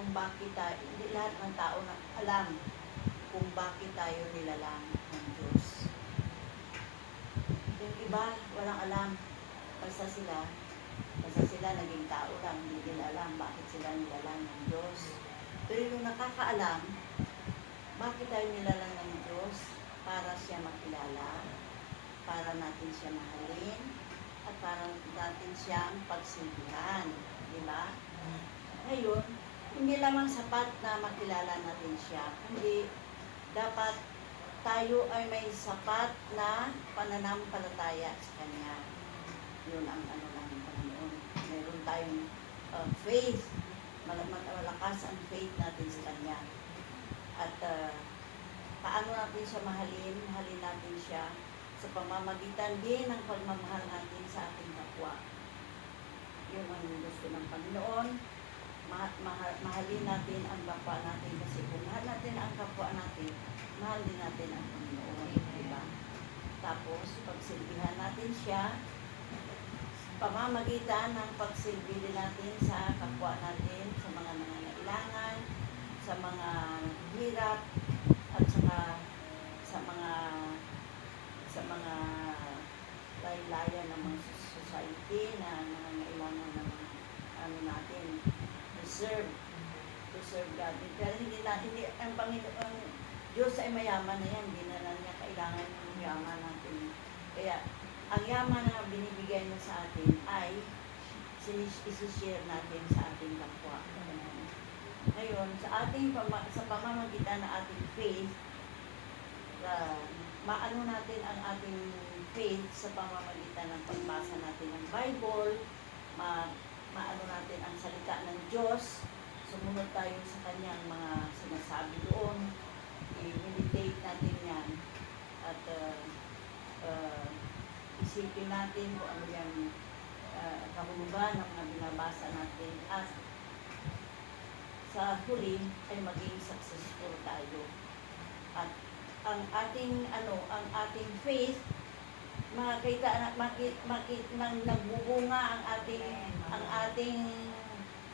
kung bakit tayo, hindi lahat ng tao na alam kung bakit tayo nilalang ng Diyos. Yung iba, walang alam. Basta sila naging tao lang, hindi nila alam bakit sila nilalang ng Diyos. Pero yung nakakaalam, bakit tayo nilalang ng Diyos? Para siya makilala, para natin siya mahalin, at para natin siyang pagsilbihan. Di ba? Ngayon, hindi lamang sapat na makilala natin siya, kundi dapat tayo ay may sapat na pananampalataya sa Kanya. Yun ang ano ng Panginoon. Meron tayong faith, malakas ang faith natin sa Kanya. At paano natin siya mahalin? Mahalin natin siya sa pamamagitan din ng pagmamahal natin sa ating kapwa. Yung ang gusto ng Panginoon, mahalin natin ang kapwa natin kasi kung mahal natin ang kapwa natin, mahal din natin ang Panginoon, diba? Tapos, pagsilbihan natin siya, pamamagitan ng pagsilbi din natin sa kapwa natin, sa mga nangangailangan, sa mga hirap, at saka sa mga laylaya ng mga society na nangangailangan ng mga ano natin, to serve God. Pero hindi ang Panginoon, Diyos ay mayaman na yan, hindi na niya kailangan yung yaman natin. Kaya, ang yaman na binibigay niya sa atin ay isi-share natin sa ating kapwa. Ngayon, sa pamamagitan ng ating faith, maano natin ang ating faith sa pamamagitan ng pagbasa natin ng Bible, maano natin ang salita ng Diyos, sumunod tayo sa kanyang mga sinasabi doon, i-meditate natin yan, at isipin natin kung ano yung kahulugan ng mga binabasa natin, at sa huli ay maging successful tayo. At ang ating faith, makita nang nagbubunga ang ating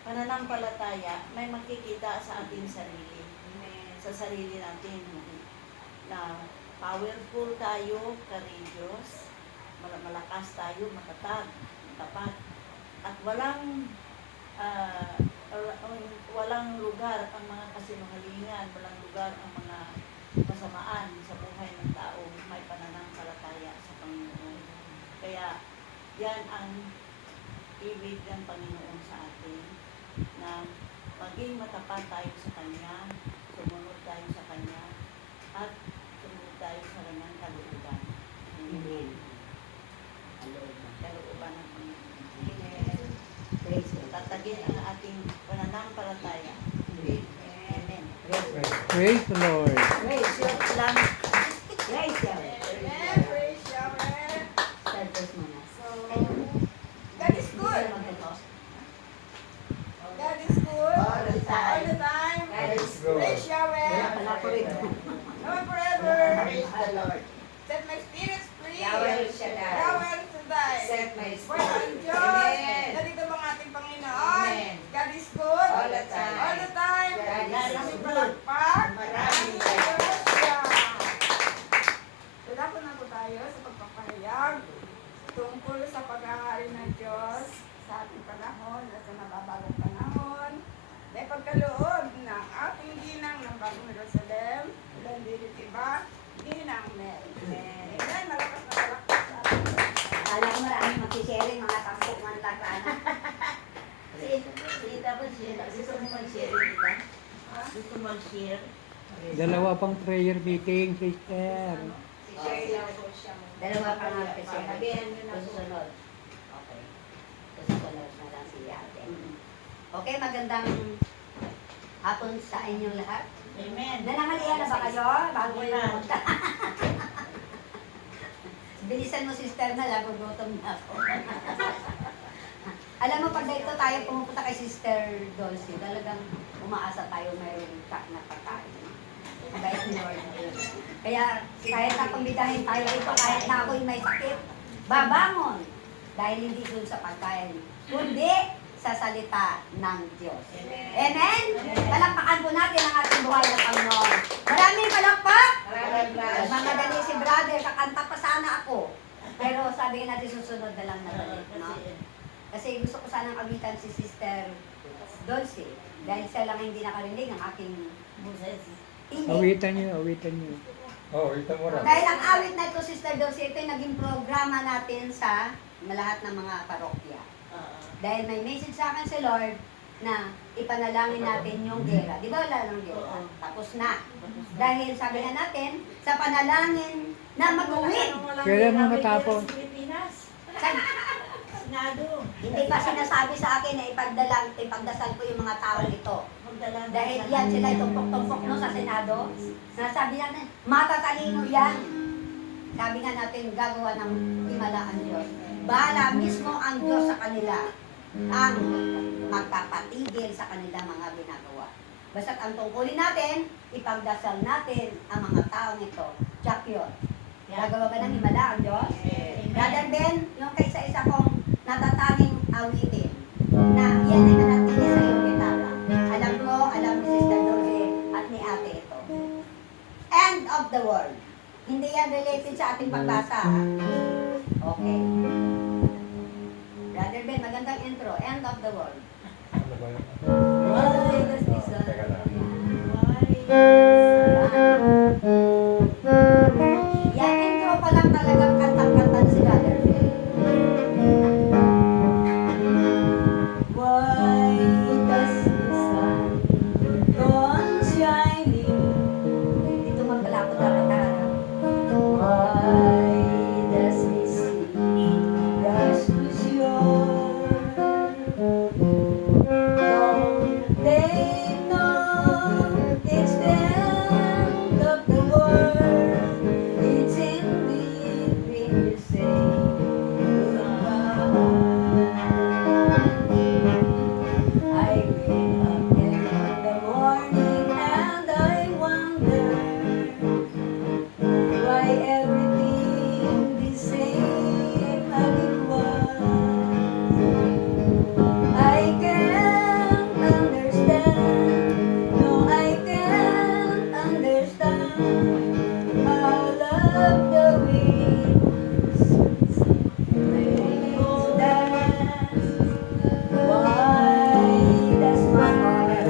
pananampalataya, may makikita sa ating sarili. Sa sarili natin na powerful tayo, courageous, malakas tayo, matatag, tapat, at walang lugar ang mga kasinungalingan, walang lugar ang mga kasamaan sa buhay ng tao may pananampalataya sa Panginoon. Kaya yan ang ibig ng Panginoon sa atin, na maging matapat tayo sa Kanya, sumunod tayo sa Kanya, at sumunod tayo sa Kanyang kalooban. Amen. Kalooban ng Panginoon. Tatagin ang ating pananampalataya. Amen. Praise the Lord. Praise your lang. Praise Yahweh. Amen. Praise Yahweh. Start this muna. So, God is good. God is good. All the time. All the time. God is good. Praise Yahweh. Wala pala ko rin. Now and forever. Praise the Lord. Set my spirits free. Yahweh Shaddai. Yahweh Shaddai. Set my For ang spirit. Diyos. Amen. Narito bang ating Panginoon? Amen. God is good. All the time. All the time. God is Maraming good. palakpak. Maraming Hallelujah. Dadako na po tayo sa pagpapahayag tungkol sa pag-aari ng Diyos sa ating panahon at sa nababagong panahon. May pagkaloob ng ating ginang ng Bagong Jerusalem, ilan dilit iba, ginang Mel. Amen. Malakas na palakpak sa ating Diyos. Alam mo, maraming mag-sharing mga tampok man lang sana. Tapos gusto mo mag-share kita? Ha? Gusto mo mag-share? Dalawa pang prayer meeting, sister. Share lang po siya. Dalawa pa nga kasi. Sabihan nyo na po. Susunod. Okay. Susunod na lang si ate. Okay, magandang hapon sa inyong lahat. Amen. Nanangalian na ba kayo? Bago Hindi yung na. pumunta. Bilisan mo, sister, na lang. Gutom na ako. Alam mo, pag dito tayo pumupunta kay Sister Dulcie, talagang umaasa tayo mayroong na pagkain. Kahit ni Lord. Kaya kahit na kumbidahin tayo ito, kahit na ako'y may sakit, babangon. Dahil hindi dun sa pagkain, kundi sa salita ng Diyos. Amen? Palakpakan po natin ang ating buhay na Panginoon. Maraming palakpak! Magmadali si brother, kakanta pa sana ako. Pero sabi natin susunod na lang na balik, no? Kasi gusto ko sanang awitan si Sister Dulce. Dahil siya lang hindi nakarinig ng aking Buses. tinig. Awitan niyo, awitan niyo. Oh, ito mo rin. Dahil ang awit na ito, Sister Dulce, ito yung naging programa natin sa lahat ng mga parokya. Oo. Dahil may message sa akin si Lord na ipanalangin natin yung gera. Di ba wala ng gera? Oo. Tapos na. Dahil sabi nga natin, sa panalangin na mag-uwid. Kailan mo matapos? Senado. Hindi pa sinasabi sa akin na ipagdasal ko yung mga taong ito. Magdala. Dahil yan sila itumpok-tumpok no sa Senado. Nasabi natin, matatalino yan. Sabi nga natin, gagawa ng himala ang Diyos. Bahala mismo ang Diyos sa kanila ang magpapatigil sa kanila mga ginagawa. Basta't ang tungkulin natin, ipagdasal natin ang mga taong ito. Jack yun. Gagawa ba ng himala ang Diyos? Brother Ben, yung kaysa-isa kong natatanging awitin na yan ay manatili sa iyong gitara. Alam ko, alam ni Sister Dulce at ni ate ito. End of the world. Hindi yan related sa ating pagbasa. Ha? Okay. Brother Ben, magandang intro. End of the world. Ano ba yun? Why does this Teka lang. Yan, intro pa lang talagang kantang-kantan si Brother Ben. Why does the sun go on shining? Dito magkalapot dapat harap. Why does the sea rush to shore? Don't they know it's the end of the world? It's indeed when you say goodbye. I wake up in the morning and I wonder why everything the same as it was. I can't understand, no I can't understand how love the winds brings dance. Why does my heart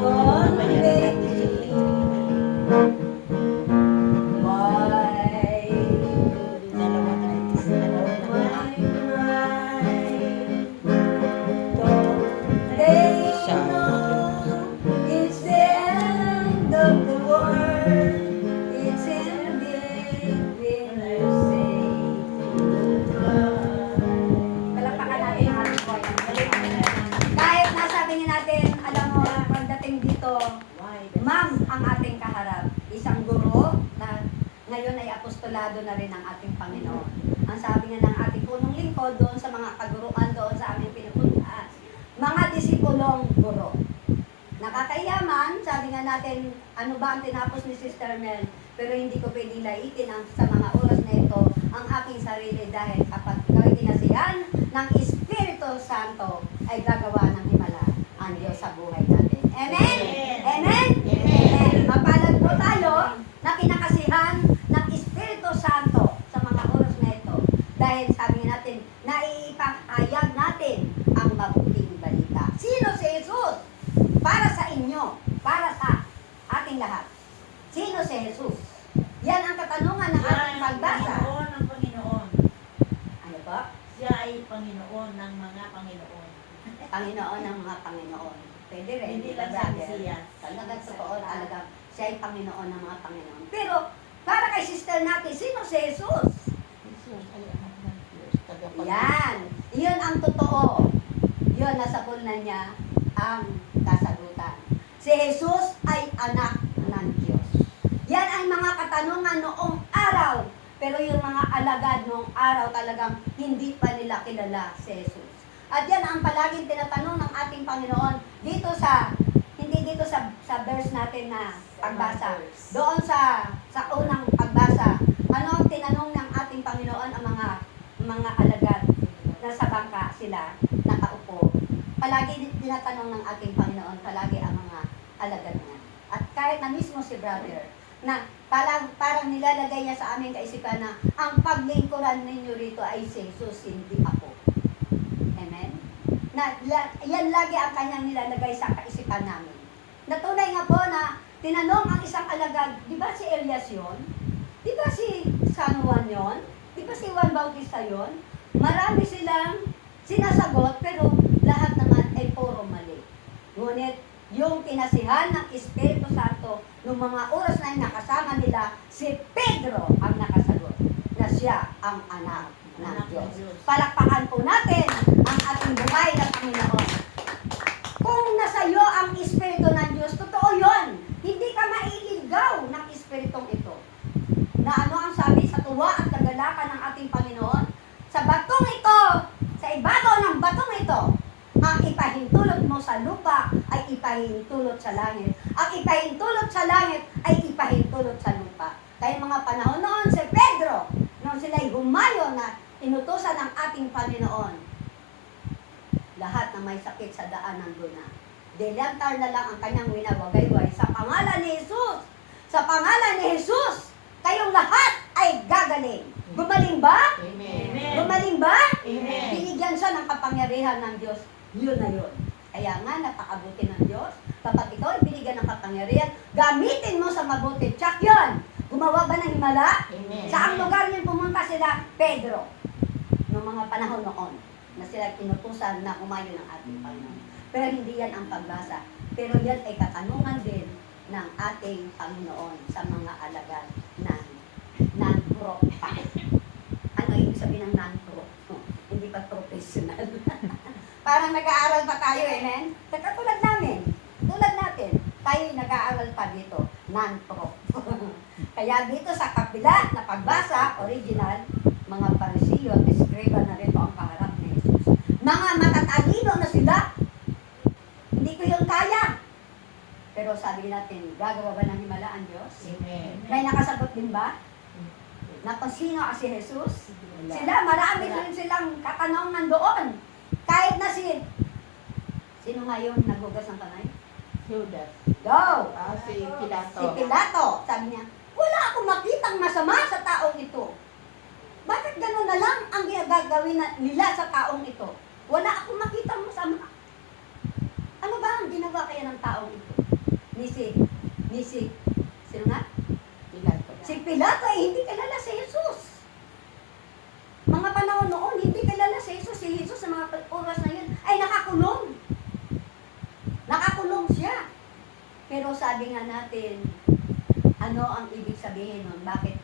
go on beating? Why Dalawa tayo. Dalawa na my lang. mind? Don't they know it's the end of the world? It's indeed when you say goodbye. Palakpakan natin ang ating choir. Kahit nasabi nga natin, alam mo, pagdating dito, Why? ma'am ang ating kaharap, isang guro na ngayon ay apostolado na rin ang ating Panginoon. Ang sabi nga ng ating punong lingkod doon sa mga kaguruan doon sa aming pinupuntahan, mga disipulong guro. Nakakayaman, sabi nga natin, ano ba ang tinapos ni Sister Mel, pero hindi ko pwedeng laitin sa mga oras na ito ang aking sarili dahil kapag ikaw tinasihan ng Espiritu Santo ay gagawa ng himala ang Diyos sa buhay natin. Amen? Amen? Amen. Mapalad po tayo na kinakasihan ng Espiritu Santo sa mga oras na ito. Dahil sabi natin, naipahayag natin ang mabuting balita. Sino si Jesus? Para sa inyo, para sa ating lahat. Sino si Jesus? Yan ang katanungan ng ating pagbasa. Panginoon ng Panginoon. Ano ba? Siya ay Panginoon ng mga Panginoon. Panginoon ng mga Panginoon. Pwede rin. Hindi di ba, lang sa brother? Mesiyas. Talagang totoo, talagang siya ay Panginoon ng mga Panginoon. Pero, para kay sister natin, sino si Jesus? Jesus ay anak ng Diyos. Yan. Yun ang totoo. Yun, nasa pulnan niya ang kasagutan. Si Jesus ay anak ng Diyos. Yan ay mga katanungan noong araw. Pero yung mga alagad noong araw talagang hindi pa nila kilala si Jesus. At yan ang palaging tinatanong ng ating Panginoon dito sa, hindi dito sa verse natin na pagbasa. Doon sa unang pagbasa, ano ang tinanong ng ating Panginoon ang mga alagad na sa bangka sila nakaupo. tinatanong ng ating Panginoon palagi ang mga alagad niya. At kahit na mismo si brother, na parang nilalagay niya sa aming kaisipan na ang paglingkuran ninyo rito ay si Jesus, hindi ako. Amen? Yan lagi ang kanyang nilalagay sa kaisipan namin. Natunay nga po na tinanong ang isang alagad, di ba si Elias yon? Di ba si San Juan yon? Di ba si Juan Bautista yon? Marami silang sinasagot pero lahat naman ay puro mali. Ngunit yung kinasihan ng Espiritu Santo noong mga oras na yun, nakasama nila, si Pedro ang nakasagot na siya ang anak ng Diyos. Palakpakan po natin ang ating buhay na Panginoon. Kung nasa iyo ang Espiritu ng Diyos, totoo yun. Hindi ka mailigaw ng Espiritong ito. Na ano ang sabi sa tuwa at kagalakan ng ating Panginoon? Sa batong ito, sa ibabaw ng batong ito, ang ipahintulot mo sa lupa ay ipahintulot sa langit. Ang ipahintulot sa langit ay ipahintulot sa lupa. Kaya mga panahon noon, si Pedro, nung sila'y humayo na inutusan ng ating Panginoon, lahat na may sakit sa daan nandun na. Delantar na lang ang kanyang winawagayway sa pangalan ni Jesus. Sa pangalan ni Jesus, kayong lahat ay gagaling. Gumaling ba? Amen. Gumaling ba? Amen. Binigyan siya ng kapangyarihan ng Diyos. Yun na yun. Kaya nga, napakabuti ng Diyos. Kapag ikaw ay binigyan ng kapangyarihan, gamitin mo sa mabuti. Tsak yun! Gumawa ba ng himala? Amen. Saang lugar yun pumunta sila? Pedro. Noong mga panahon noon, na sila inutusan na umayo ng ating Panginoon. Pero hindi yan ang pagbasa. Pero yan ay katanungan din ng ating Panginoon sa mga alagad ng non-pro pa. Ano ibig sabihin ng non-pro? Hindi pa professional. Parang nag-aaral pa tayo, amen? Katulad namin, tulad natin, tayo nag-aaral pa dito, non-pro. Kaya dito sa kapila na pagbasa, original, mga Parisiyo at Escriba na rin ang kaharap ni Jesus. Mga matatalino na sila, hindi ko yun kaya. Pero sabi natin, gagawa ba ng himala ang Diyos? Amen. May nakasagot din ba? Na kung sino si Jesus? Sila, marami rin silang katanungan doon. Kahit na sino nga yun naghugas ng kamay? Judas. Go! Si Pilato. Si Pilato, sabi niya, wala akong makitang masama sa taong ito. Bakit gano'n na lang ang gagawin nila sa taong ito? Wala akong makitang masama. Ano ba ang ginawa kaya ng taong ito? Sino nga? Pilato. Si Pilato ay hindi kilala si Jesus. Mga panahon noon, hindi kilala si Jesus. Si Jesus sa mga oras na yun ay nakakulong. Nakakulong siya. Pero sabi nga natin, ano ang ibig sabihin nun? Bakit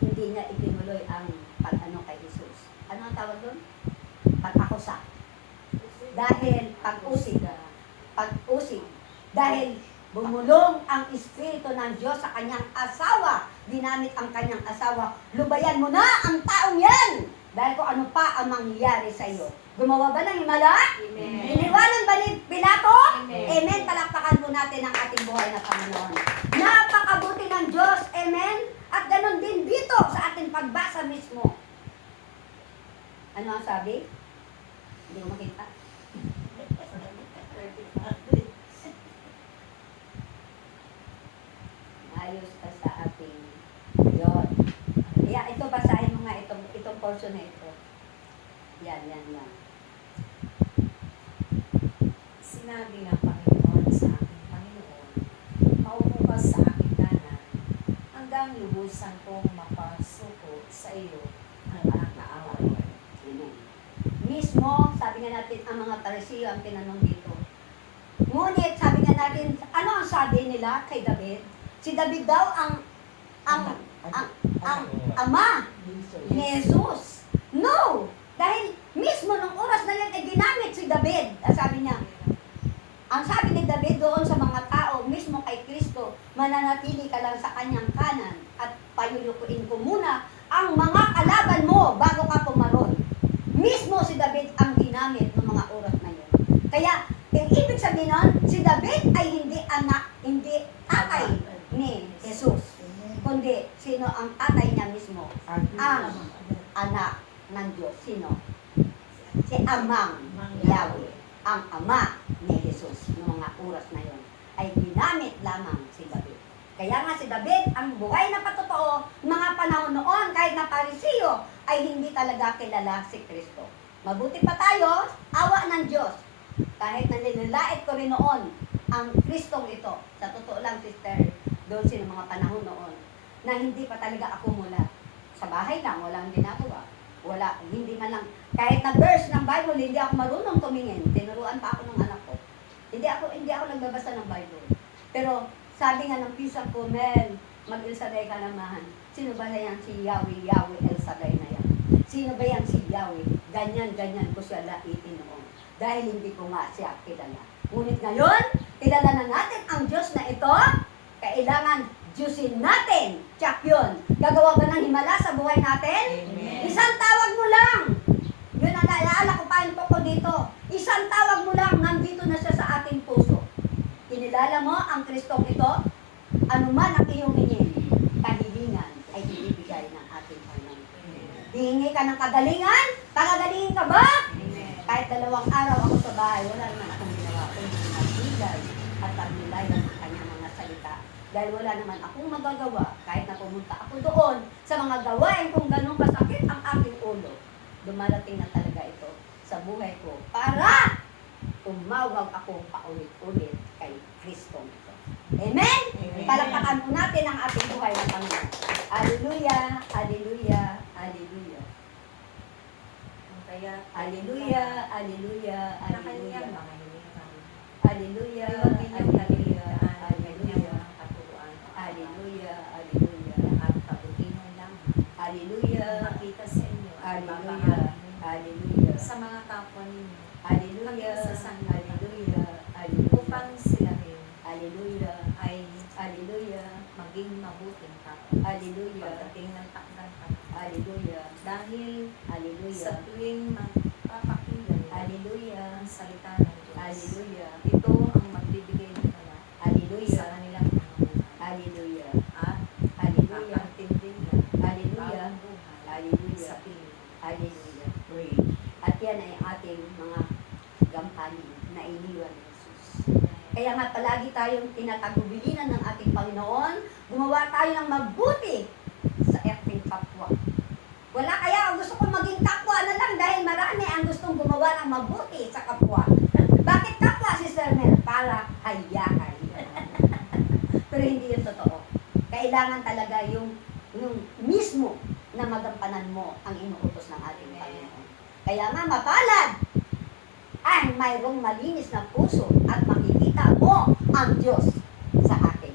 hindi niya itinuloy ang pag-ano kay Jesus? Ano ang tawag doon? Pag-akusa. Dahil pag-usig. Pag-usig. Dahil bumulong ang Espiritu ng Diyos sa kanyang asawa. Ginamit ang kanyang asawa. Lubayan mo na ang taong yan! Dahil kung ano pa ang mangyayari sa iyo. Gumawa ba ng himala? Amen. Iniwanan ba ni Pilato? Amen. Amen. Palakpakan po natin ang ating buhay na Panginoon. Napakabuti ng Diyos. Amen. At ganon din dito sa ating pagbasa mismo. Ano ang sabi? Hindi ko makita. Ayos pa sa ating yun. Yeah, ito basahin mo nga itong portion na ito. Yan. Sinabi ng Panginoon sa aking Panginoon, maupo ka sa aking kanan, hanggang lubusan kong mapasuko sa iyo ang aking kaaway. Amen. Mismo, sabi nga natin, ang mga Parisiyo ang tinanong dito. Ngunit, sabi nga natin, ano ang sabi nila kay David? Si David daw ang ama ni Jesus. No! Dahil mismo nung oras na yun ay ginamit si David. Sabi niya, ang sabi ni David doon sa mga tao, mismo kay Kristo, mananatili ka lang sa kanyang kanan at payuyukuin ko muna ang mga kalaban mo bago ka pumaroon. Mismo si David ang ginamit ng mga oras na yun. Kaya, ang ibig sabihin nun, si David ay hindi anak, hindi tatay ni Jesus. Kundi, sino ang tatay niya mismo? Ang anak ng Diyos. Sino? Si Amang Yahweh. ang ama ni Jesus noong mga oras na yon ay ginamit lamang si David. Kaya nga si David, ang buhay na patotoo, mga panahon noon, kahit na Parisiyo, ay hindi talaga kilala si Kristo. Mabuti pa tayo, awa ng Diyos. Kahit na nilalait ko rin noon ang Kristong ito. Sa totoo lang, Sister Dulce, ng mga panahon noon, na hindi pa talaga ako mula. Sa bahay lang, walang ginagawa. Wala, hindi man lang. Kahit na verse ng Bible, hindi ako marunong tumingin. Tinuruan pa ako ng anak ko. Hindi ako nagbabasa ng Bible. Pero sabi nga ng pisang ko, Mel, mag-El Shaddai ka naman. Sino ba yan si Yahweh, Yahweh El Shaddai na yan? Sino ba yan si Yahweh? Ganyan ko siya laitin noon. Dahil hindi ko nga siya kilala. Ngunit ngayon, kilala na natin ang Diyos na ito. Kailangan Diyosin natin. Tsak yun. Gagawa ba ng himala sa buhay natin? Amen. Isang tawag mo lang. Yun ang naalala ko pa ko dito. Isang tawag mo lang, nandito na siya sa ating puso. Kinilala mo ang Kristong ito, anuman ang iyong hingin, kahilingan ay ibibigay ng ating Panginoon. Hihingi ka ng kagalingan? Kagagalingin ka ba? Kahit 2 araw ako sa bahay, wala naman akong ginawa. Kundi nagbigay at pagnilay ng kanyang mga salita. Dahil wala naman akong magagawa kahit na pumunta ako doon sa mga gawain kung ganun kasakit ang aking ulo. Dumarating na talaga ito sa buhay ko para tumawag ako paulit-ulit kay Kristo ito. Amen? Amen. Palakpakan po natin ang ating buhay ng Panginoon. Hallelujah, hallelujah, hallelujah. Kaya, Hallelujah, hallelujah, na kanyang hallelujah. mga hilingan. Hallelujah, Huwag ninyong hallelujah, kalimutan ang kanyang hallelujah. mga katuruan. Hallelujah, hallelujah, At kabutihan lang. hallelujah, Makita sa inyo at hallelujah, babahagi hallelujah, sa mga kapwa ninyo hallelujah, hallelujah, hallelujah, upang sila rin hallelujah, ay hallelujah, maging mabuting tao. hallelujah, Pagdating ng takdang hallelujah, dahil hallelujah, sa tuwing magpapakinggan nila hallelujah, ang salita ng Diyos, hallelujah, ito ang magbibigay ng wala hallelujah, sa kanilang pangunguna hallelujah, at hallelujah, makakatinding ng hallelujah, bagong buhay hallelujah, sa piling. hallelujah, pray. At yan ay ating mga gampanin na iniwan ni Jesus. Kaya nga palagi tayong tinatagubilinan ng ating Panginoon, gumawa tayo ng mabuti sa ating kapwa. Wala kaya ang gusto kong maging kapwa na lang dahil marami ang gustong gumawa ng mabuti sa kapwa. Bakit kapwa, Sister Mel? Para hayahay. Pero hindi yun totoo. Kailangan talaga yung mismo na magampanan mo ang inuutos ng ating Panginoon. Kaya nga mapalad ang mayroong malinis na puso at makikita mo ang Diyos sa atin.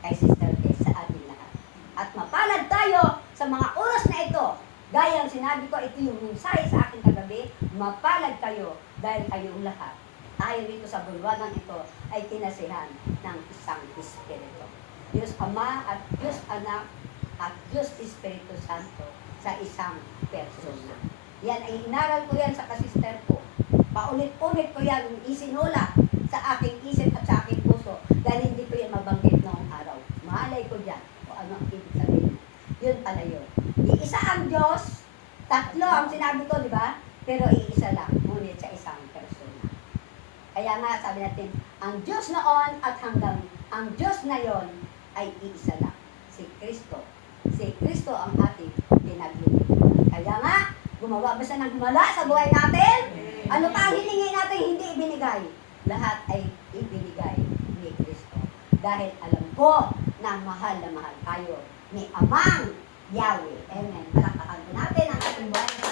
Kay Sister Tess, sa ating lahat. At mapalad tayo sa mga oras na ito. Gaya ang sinabi ko, ito yung mensahe sa akin kagabi, mapalad kayo dahil kayong lahat. Tayo rito sa bulwagan ito ay kinasihan ng isang Espiritu. Diyos Ama at Diyos Anak at Diyos Espiritu Santo sa isang persona. Yan ay inaral ko yan sa kasister ko. Paulit-ulit ko yan isinula sa aking isip at sa aking puso dahil hindi ko yan mabanggit noong araw. Mahalay ko dyan kung ano ang ibig sabihin. Yun pala yun. Iisa ang Diyos, tatlo ang sinabi ko, di ba? Pero iisa lang, ngunit sa isang persona. Kaya nga sabi natin, ang Diyos noon at hanggang ang Diyos ngayon ay iisa lang. Si Kristo. Si Kristo ang ating pinaglilingkuran. Kaya nga, gumawa ba siya ng himala sa buhay natin? Ano pa ang hiningi natin hindi ibinigay? Lahat ay ibinigay ni Kristo. Dahil alam ko na mahal tayo ni Amang Yahweh. Amen. Palakpakan po natin ang ating buhay.